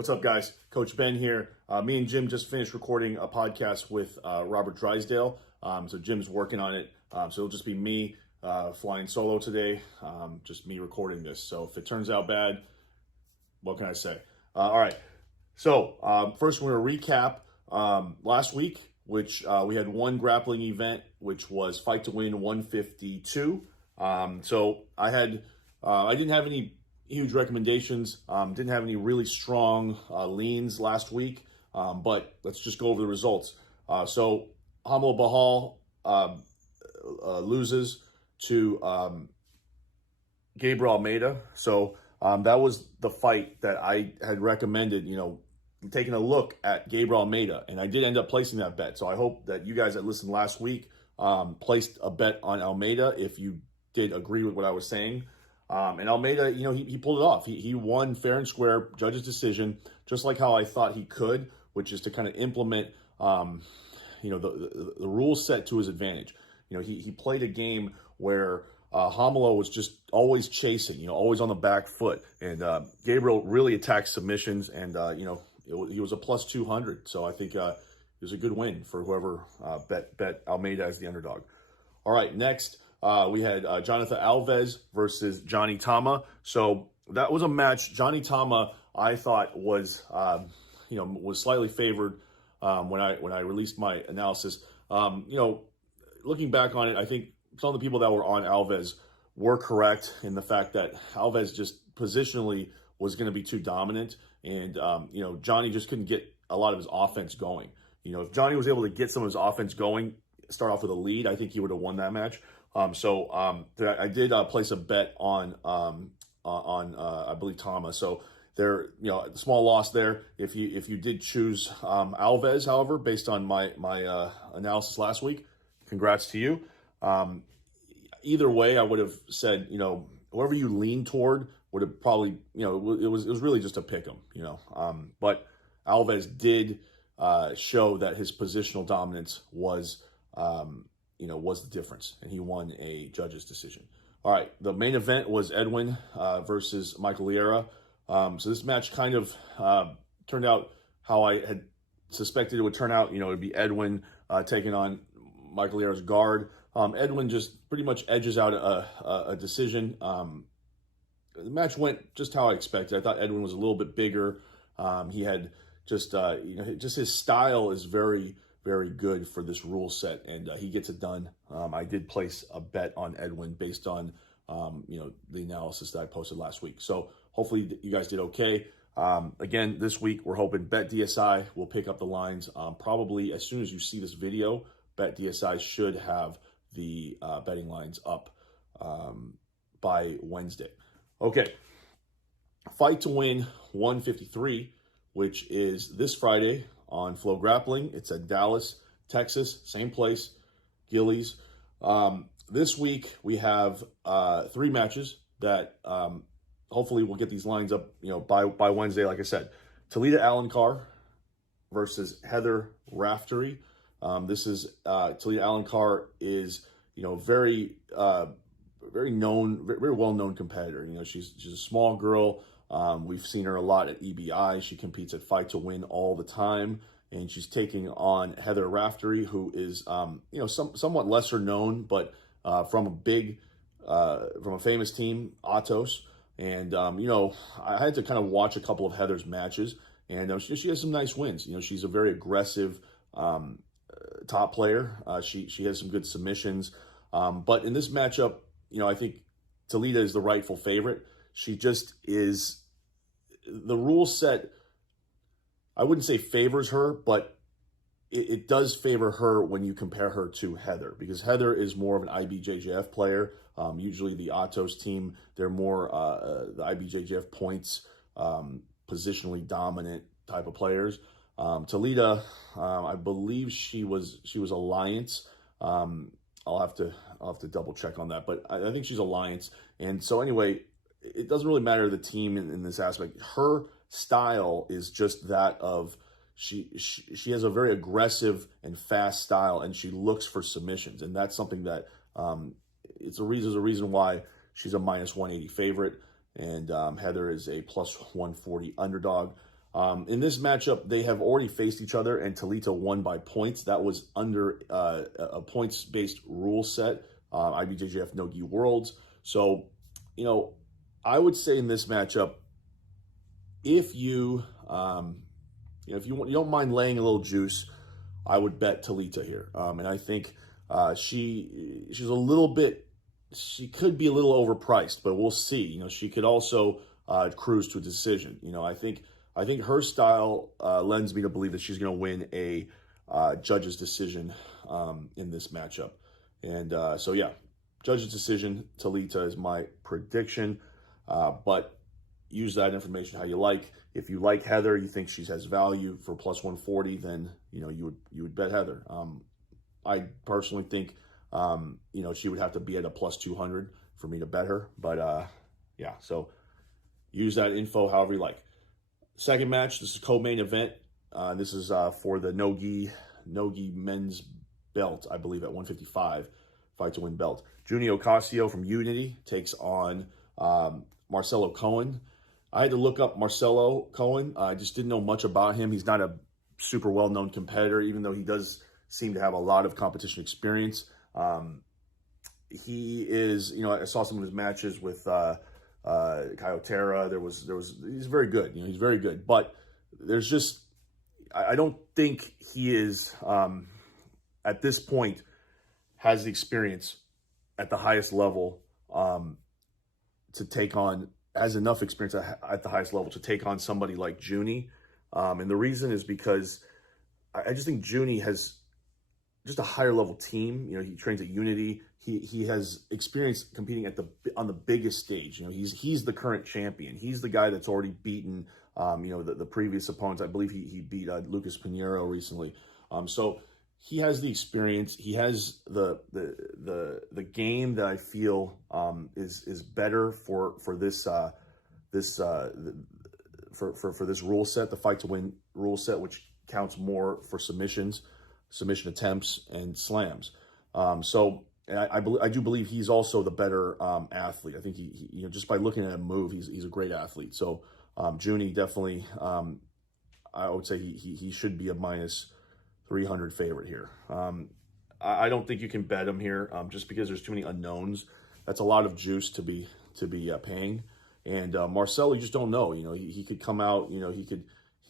What's up, guys? Coach Ben here. Me and Jim just finished recording a podcast with Robert Drysdale. So Jim's working on it. So it'll just be me flying solo today, just me recording this. So if it turns out bad, what can I say? All right. So first we're going to recap last week, which we had one grappling event, which was Fight to Win 152. So I didn't have any huge recommendations, didn't have any really strong leans last week, but let's just go over the results. So Hamlo Bahal loses to Gabriel Almeida. So that was the fight that I had recommended, taking a look at Gabriel Almeida, and I did end up placing that bet. So I hope that you guys that listened last week placed a bet on Almeida if you did agree with what I was saying. And Almeida, he pulled it off. He won fair and square, judge's decision, just like how I thought he could, which is to kind of implement, the rules set to his advantage. He played a game where Hamlo was just always chasing, always on the back foot. And Gabriel really attacked submissions, and, he was a plus 200. So I think it was a good win for whoever bet Almeida as the underdog. All right, next. We had Jonathan Alves versus Johnny Tama. So that was a match. Johnny Tama, I thought was slightly favored when I released my analysis. Looking back on it, I think some of the people that were on Alves were correct in the fact that Alves just positionally was going to be too dominant, and Johnny just couldn't get a lot of his offense going. If Johnny was able to get some of his offense going, start off with a lead, I think he would have won that match. So I did place a bet on I believe Tama. So there, small loss there. If you did choose Alves, however, based on my analysis last week, congrats to you. Either way, I would have said, whoever you lean toward would have probably, it was really just a pick 'em, but Alves did show that his positional dominance was was the difference, and he won a judge's decision. All right, the main event was Edwin versus Michael Liera. So this match kind of turned out how I had suspected it would turn out. It would be Edwin taking on Michael Liera's guard. Edwin just pretty much edges out a decision. The match went just how I expected. I thought Edwin was a little bit bigger. He had just his style is very, very good for this rule set, and he gets it done. I did place a bet on Edwin based on the analysis that I posted last week. So hopefully you guys did okay. Again, this week we're hoping Bet DSI will pick up the lines. Probably as soon as you see this video, Bet DSI should have the betting lines up by Wednesday. Okay, Fight to Win 153, which is this Friday on FloGrappling. It's at Dallas, Texas, same place, Gillies. This week we have 3 matches that hopefully we'll get these lines up, by Wednesday. Like I said, Talita Alencar versus Heather Raftery. This is Talita Alencar is very known, very well known competitor. She's a small girl. We've seen her a lot at EBI. She competes at Fight to Win all the time, and she's taking on Heather Raftery, who is, somewhat lesser known, but from a famous team, Atos. And I had to kind of watch a couple of Heather's matches, and she has some nice wins. She's a very aggressive top player. She has some good submissions, but in this matchup, I think Talita is the rightful favorite. She just is. The rule set, I wouldn't say favors her, but it does favor her when you compare her to Heather, because Heather is more of an IBJJF player. Usually the Atos team, they're more the IBJJF points, positionally dominant type of players. Talita, I believe she was Alliance. I'll have to double check on that, but I think she's Alliance. And so anyway, it doesn't really matter the team in this aspect. Her style is just that of she has a very aggressive and fast style, and she looks for submissions, and that's something that there's a reason why she's a -180 favorite, and Heather is a +140 underdog. In this matchup, they have already faced each other, and Talita won by points. That was under a points-based rule set, IBJJF No-Gi Worlds. So, I would say in this matchup, if you you don't mind laying a little juice, I would bet Talita here. And I think she's a little bit, she could be a little overpriced, but we'll see. She could also cruise to a decision. I think her style lends me to believe that she's going to win a judge's decision in this matchup. And so, yeah, judge's decision, Talita is my prediction. But use that information how you like. If you like Heather, you think she has value for plus 140, then you would bet Heather. I personally think she would have to be at a plus 200 for me to bet her. But yeah, so use that info however you like. Second match, this is co-main event. This is for the no-gi men's belt, I believe, at 155, fight to win belt. Junny Ocasio from Unity takes on Macelo Cohen. I had to look up Macelo Cohen. I just didn't know much about him. He's not a super well-known competitor, even though he does seem to have a lot of competition experience. He is, I saw some of his matches with Coyote. He's very good. He's very good. But there's just, I don't think he is, at this point, has the experience at the highest level to take on, has enough experience at the highest level to take on somebody like Junny. And the reason is because I just think Junny has just a higher level team. He trains at Unity. He has experience competing on the biggest stage. He's the current champion. He's the guy that's already beaten the previous opponents. I believe he beat Lucas Pinheiro recently. So he has the experience. He has the game that I feel is better for this for this rule set, the fight to win rule set, which counts more for submissions, submission attempts, and slams. So I do believe he's also the better athlete. I think he just by looking at him move, he's a great athlete. So Junny definitely, I would say he should be a minus 300 favorite here. I don't think you can bet him here just because there's too many unknowns. That's a lot of juice to be paying. And Macelo, you just don't know. He could come out. He could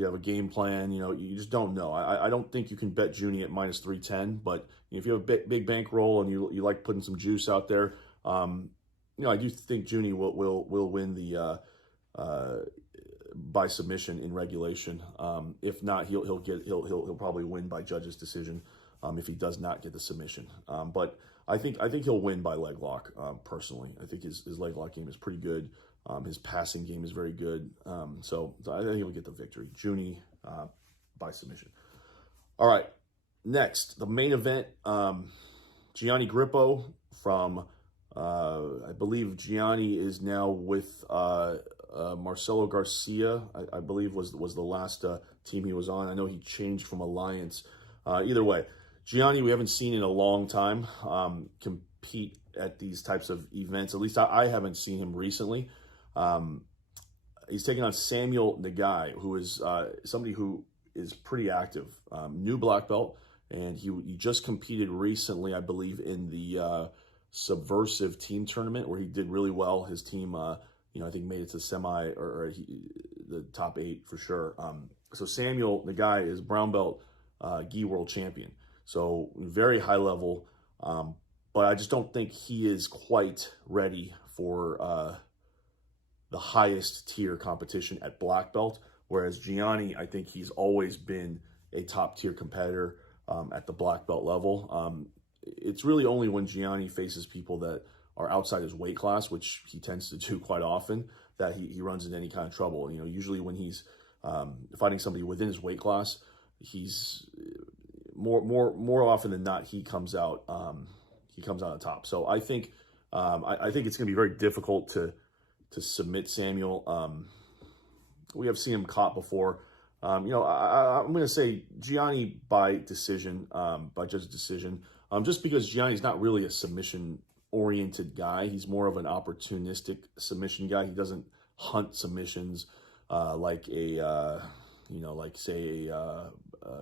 have a game plan. You just don't know. I don't think you can bet Junny at minus 310. But if you have a big bankroll and you like putting some juice out there, I do think Junny will win the by submission in regulation. If not, he'll probably win by judge's decision if he does not get the submission. But I think he'll win by leg lock. Personally, I think his leg lock game is pretty good. His passing game is very good. So I think he'll get the victory. Junny by submission. All right, next the main event. Gianni Grippo from I believe Gianni is now with Marcelo Garcia, I believe was the last team he was on. I know he changed from Alliance. Either way, Gianni we haven't seen in a long time compete at these types of events. At least I haven't seen him recently. He's taking on Samuel Nagai, who is somebody who is pretty active, new black belt, and he just competed recently, I believe, in the Subversive team tournament where he did really well. His team, I think made it to semi or the top 8 for sure. So Samuel Nagai is brown belt gi world champion, so very high level, but I just don't think he is quite ready for the highest tier competition at black belt, whereas Gianni, I think he's always been a top tier competitor at the black belt level. It's really only when Gianni faces people that are outside his weight class, which he tends to do quite often, that he runs into any kind of trouble. Usually when he's fighting somebody within his weight class, he's more often than not he comes out on top. So I think it's going to be very difficult to submit Samuel. We have seen him caught before. I'm going to say Gianni by decision, by judge's decision, just because Gianni's not really a submission-oriented guy. He's more of an opportunistic submission guy. He doesn't hunt submissions like a you know, like say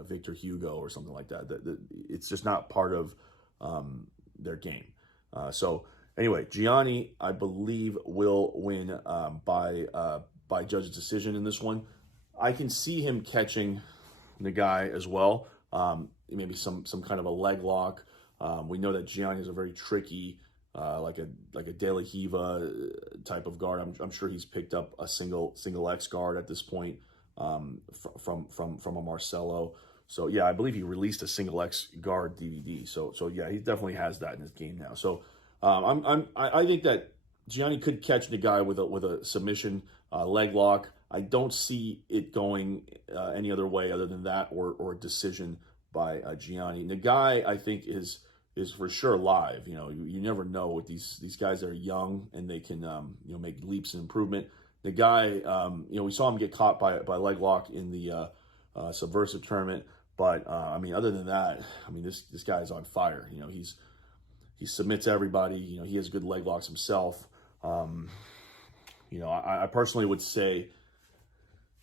Victor Hugo or something like that. It's just not part of their game. So anyway, Gianni, I believe, will win by judge's decision in this one. I can see him catching Nagai as well. Maybe some kind of a leg lock. We know that Gianni is a very tricky, like a De La Hiva type of guard. I'm sure he's picked up a single X guard at this point from a Macelo. So yeah, I believe he released a single X guard DVD. So yeah, he definitely has that in his game now. So I think that Gianni could catch Nagai with a submission leg lock. I don't see it going any other way other than that or a decision by Gianni. Nagai, I think, is for sure live. You know, you never know with these guys that are young and they can you know, make leaps and improvement. Nagai, you know, we saw him get caught by leg lock in the Subversive tournament, but I mean, other than that, I mean, this guy is on fire. You know, he submits everybody. You know, he has good leg locks himself. You know, I personally would say,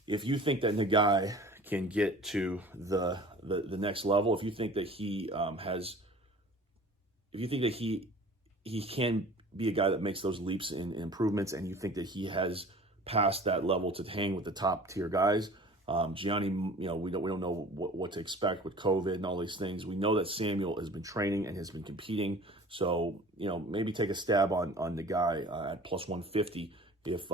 if you think that Nagai can get to the next level, if you think that he he can be a guy that makes those leaps and improvements, and you think that he has passed that level to hang with the top tier guys, Gianni, you know, we don't know what to expect with COVID and all these things. We know that Samuel has been training and has been competing, so you know, maybe take a stab on Nagai at plus 150 if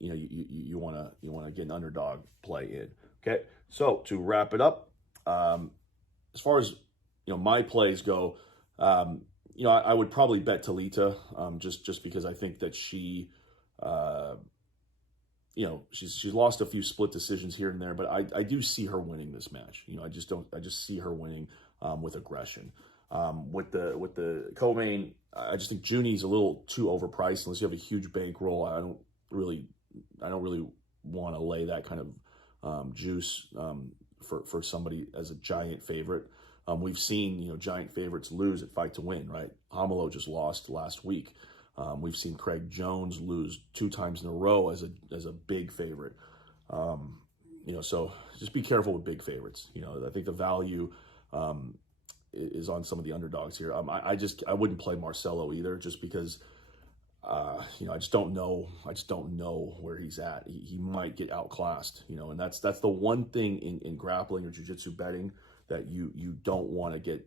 you know, you want to get an underdog play in. Okay, so to wrap it up, as far as, you know, my plays go, you know, I would probably bet Talita, just because I think that she, you know, she's lost a few split decisions here and there, but I do see her winning this match. You know, I just see her winning with aggression. With the co-main, I just think Junny's a little too overpriced. Unless you have a huge bankroll, I don't really want to lay that kind of juice for somebody as a giant favorite. We've seen, you know, giant favorites lose at Fight to Win, right? Hamelo just lost last week. We've seen Craig Jones lose 2 times in a row as a big favorite. You know, so just be careful with big favorites. You know, I think the value is on some of the underdogs here. I wouldn't play Macelo either, just because you know, I just don't know where he's at. He might get outclassed, you know, and that's the one thing in grappling or jiu-jitsu betting that you don't want to get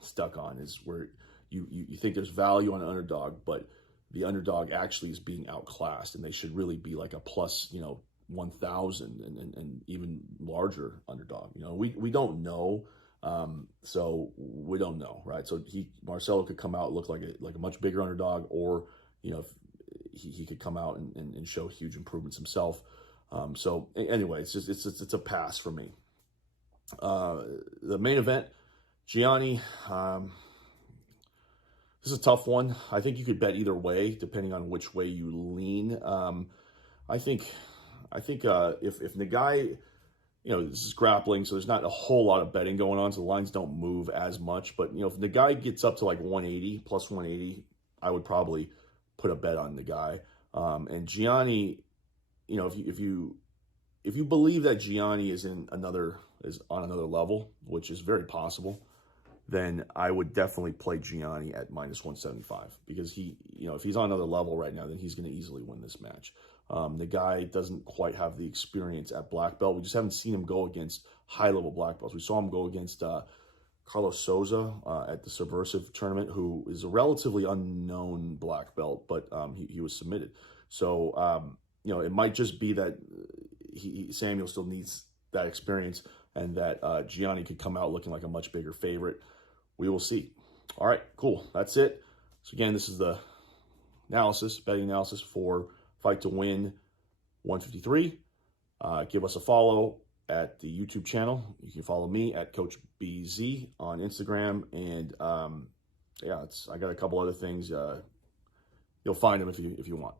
stuck on, is where you think there's value on an underdog, but the underdog actually is being outclassed, and they should really be like a plus, you know, 1,000 and even larger underdog. You know, we don't know, so we don't know, right? So Macelo could come out, look like a much bigger underdog, or you know, if he could come out and show huge improvements himself. So anyway, it's a pass for me. The main event, Gianni. This is a tough one. I think you could bet either way, depending on which way you lean. I think if Nagai, you know, this is grappling, so there's not a whole lot of betting going on, so the lines don't move as much. But you know, if Nagai gets up to like 180 plus 180, I would probably put a bet on Nagai. And Gianni, you know, if you believe that Gianni is on another level, which is very possible, then I would definitely play Gianni at minus 175, because he, you know, if he's on another level right now, then he's going to easily win this match. Nagai doesn't quite have the experience at black belt. We just haven't seen him go against high-level black belts. We saw him go against Carlos Souza at the Subversive tournament, who is a relatively unknown black belt, but he was submitted. So, you know, it might just be that Samuel still needs that experience, and that Gianni could come out looking like a much bigger favorite. We will see. All right, cool. That's it. So again, this is the betting analysis for Fight to Win 153. Give us a follow at the YouTube channel. You can follow me at Coach BZ on Instagram, and yeah, I got a couple other things. You'll find them if you want.